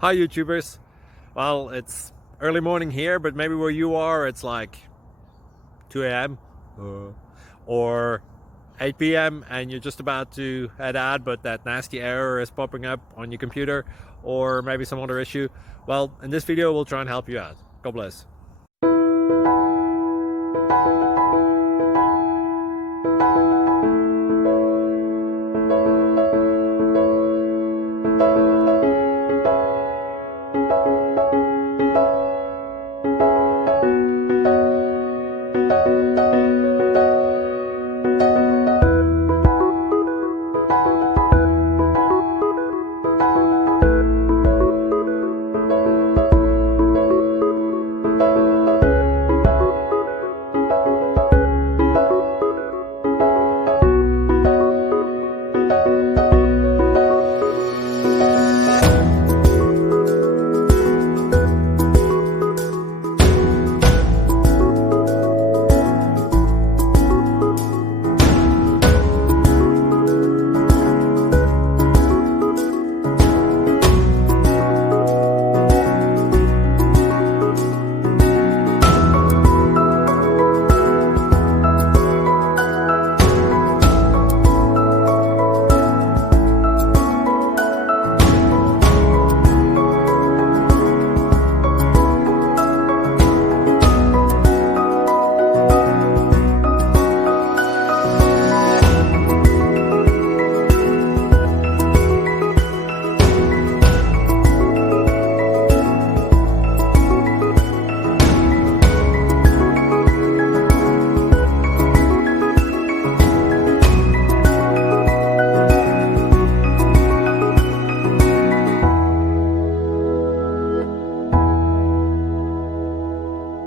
Hi YouTubers. Well, it's early morning here, but maybe where you are it's like 2 a.m. Or 8 p.m. and you're just about to head out, but that nasty error is popping up on your computer, or maybe some other issue. Well, in this video we'll try and help you out. God bless.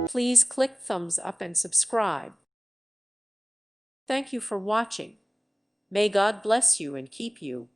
Please click thumbs up and subscribe. Thank you for watching. May God bless you and keep you.